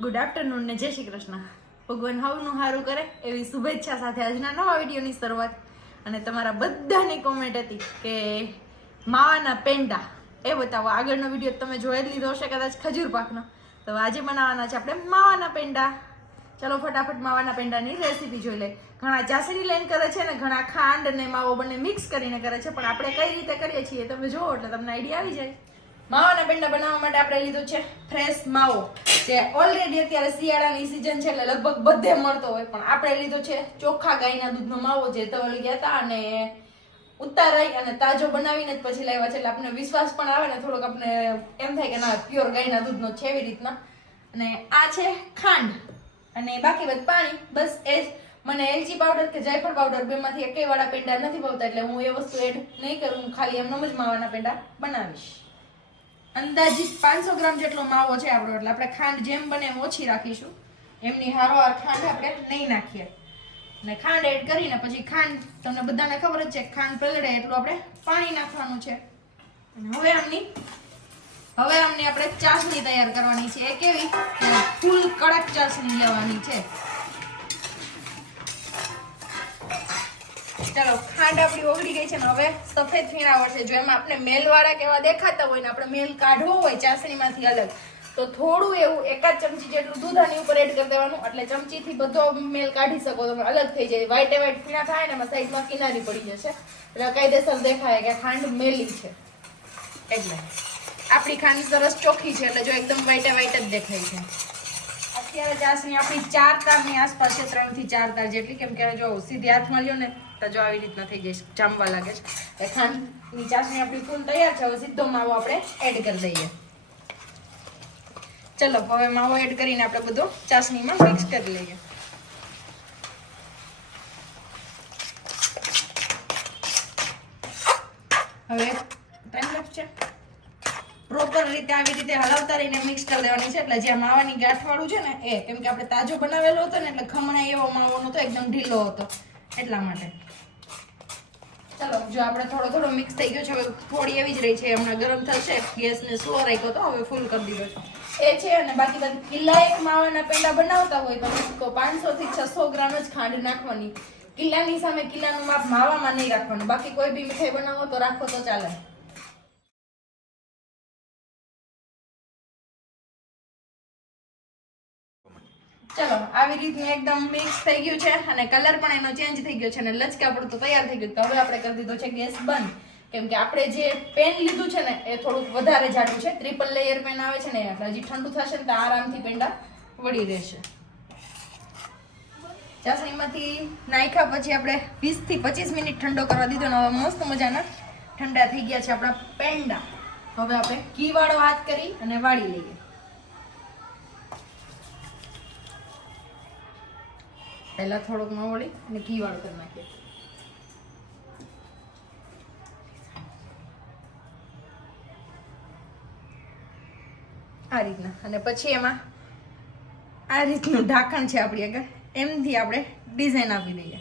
Good afternoon ને જય શ્રી કૃષ્ણ. ભગવાન હવનું સારું કરે એવી શુભેચ્છા સાથે આજના નવા વિડીયોની શરૂઆત. અને તમારા બધાની કોમેન્ટ હતી કે માવાના પેંડા એ બતાવો. આગળનો વિડીયો તમે જોઈ જ લીધો હશે કદાચ ખજૂર પાકનો. તો આજે બનાવવાના છે આપણે માવાના પેંડા. ચલો ફટાફટ માવાના પેંડાની રેસીપી જોઈ લે. ઘણા ચાસણી લઈને કરે છે ને ઘણા ખાંડ અને માવો બંને મિક્સ કરીને કરે છે, પણ આપણે કઈ રીતે કરીએ છીએ તમે જુઓ એટલે તમને આઈડિયા આવી જાય. માવાના પેંડા બનાવવા માટે આપણે લીધું છે ફ્રેશ માવો, જે ઓલરેડી અત્યારે શિયાળાની સીઝન છે એટલે લગભગ બધે મળતો હોય, પણ આપણે લીધો છે ચોખ્ખા ગાયના દૂધનો માવો, જે તવલ ગયા હતા અને ઉતારાઈ અને તાજો બનાવીને જ પછી લાવ્યા છે, એટલે આપણે વિશ્વાસ પણ આવે ને થોડોક આપણે એમ થાય કે ના પ્યોર ગાયના દૂધનો છે એવી રીતના. અને આ છે ખાંડ અને બાકી બધું પાણી. બસ એ જ. મને એલચી પાવડર કે જાયફળ પાવડર બેમાંથી એકેય વાળા પેંડા નથી ભાવતા, એટલે હું એ વસ્તુ એડ નહીં કરું. ખાલી એમનો જ માવાના પેંડા બનાવીશ. અંદાજિત 500 ગ્રામ જેટલો માવો છે આપણો, એટલે આપણે ખાંડ જેમ બને એમ ઓછી રાખીશું. એમની હારોહાર ખાંડ આપણે નહીં નાખીએ. અને ખાંડ એડ કરીને પછી ખાંડ, તમને બધાને ખબર જ છે ખાંડ પલળે એટલું આપણે પાણી નાખવાનું છે. અને હવે આમની આપણે ચાસણી તૈયાર કરવાની છે. એ કેવી? ફૂલ કડક ચાસણી લેવાની છે. ચાલો, ખાંડ આપણી ઓગળી ગઈ છે ને હવે સફેદ ફીણાવર છે. જો એમાં આપણે મેલવાળા કેવા દેખાતા હોય ને આપણે મેલ કાઢવો હોય ચાસણીમાંથી અલગ, તો થોડું એવું 1 ચમચી જેટલું દૂધ આની ઉપર એડ કરી દેવાનું, એટલે ચમચીથી બધો મેલ કાઢી શકો તમે, અલગ થઈ જાય. વ્હાઈટ ફીણા થાય ને એમાં સાઈડમાં કિનારી પડી જશે, એટલે કાયદેસર દેખાય કે ખાંડ મેલી છે. એટલે આપણી ખાંડ સરસ ચોખ્ખી છે, એટલે જો એકદમ વ્હાઈટ જ દેખાય છે. અત્યારે ચાસણી આપણી 4 તારની આસપાસ છે, 3 થી 4 તાર જેટલી. કેમ કે જો સીધી હાથમાં લ્યો ને તો જો આવી રીતના થઈ જાય, જામવા લાગે છે. ખાંડની ચાસણી આપણી ફૂલ તૈયાર છે. હવે સીધો માવો આપણે એડ કરી દઈએ. ચલો હવે માવો એડ કરીને આપણે બધો ચાસણીમાં મિક્સ કરી લઈએ. હવે ટાઈમ લાગશે છે. પ્રોપર રીતે આવી રીતે હલાવતા રહીને મિક્સ કરી દેવાની છે, એટલે જ્યાં માવાની ગાંઠવાળું છે ને એ, કેમ કે આપણે તાજો બનાવેલો હતો ને એટલે ખમણા એવો માવો નતો, એકદમ ઢીલો હતો એટલા માટે. ચલો જો આપણે થોડો મિક્સ થઈ ગયો છે. હવે થોડી એવી જ રહી છે, હમણાં ગરમ થશે. ગેસને સ્લો રાખ્યો તો હવે ફૂલ કરી દીધો છે એ છે. અને બાકી બધી કિલ્લા એક માવાના પેંડા બનાવતા હોય તો 500 થી 600 ગ્રામ જ ખાંડ નાખવાની. કિલ્લાની સામે કિલ્લાનું માપ માવામાં નહીં રાખવાનું. બાકી કોઈ બી મીઠાઈ બનાવો તો રાખો તો ચાલે. ચલો આવી રીતનું એકદમ મિક્સ થઈ ગયું છે અને કલર પણ એનો ચેન્જ થઈ ગયો છે અને લચકા પડતું તૈયાર થઈ ગયું. તો હવે આપણે કરી દીધો છે ગેસ બંધ, કેમ કે આપણે જે પેન લીધું છે ને એ થોડુંક વધારે જાડું છે. 3 લેયર પેન આવે છે ને, એટલે હજી ઠંડુ થશે ને તો આરામથી પેંડા વળી રહેશે. ચાસણીમાંથી નાખ્યા પછી આપણે 20 થી 25 મિનિટ ઠંડો કરવા દીધો ને હવે મસ્ત મજાના ઠંડા થઈ ગયા છે આપણા પેંડા. હવે આપણે ઘી વાળો હાથ કરી અને વાળી લઈએ. પહેલા થોડોક મવળી અને ઘી વાળો કરી નાખીએ. આ રીતના. અને પછી એમાં આ રીતનું ઢાંકણ છે આપણી આગળ, એમથી આપણે ડિઝાઇન આપી દઈએ.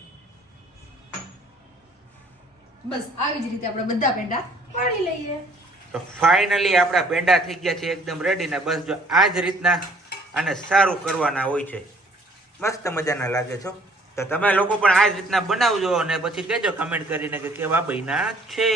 બસ આવી જ રીતે આપણે બધા પેંડા વાળી લઈએ. તો ફાઇનલી આપણા પેંડા થઈ ગયા છે એકદમ રેડી ને. બસ જો આ જ રીતના આને સારું કરવાના હોય છે. મસ્ત મજાના લાગે છો. તો તમે લોકો પણ આ જ રીતના બનાવજો અને પછી કહેજો કમેન્ટ કરીને કે કેવા બન્યા છે.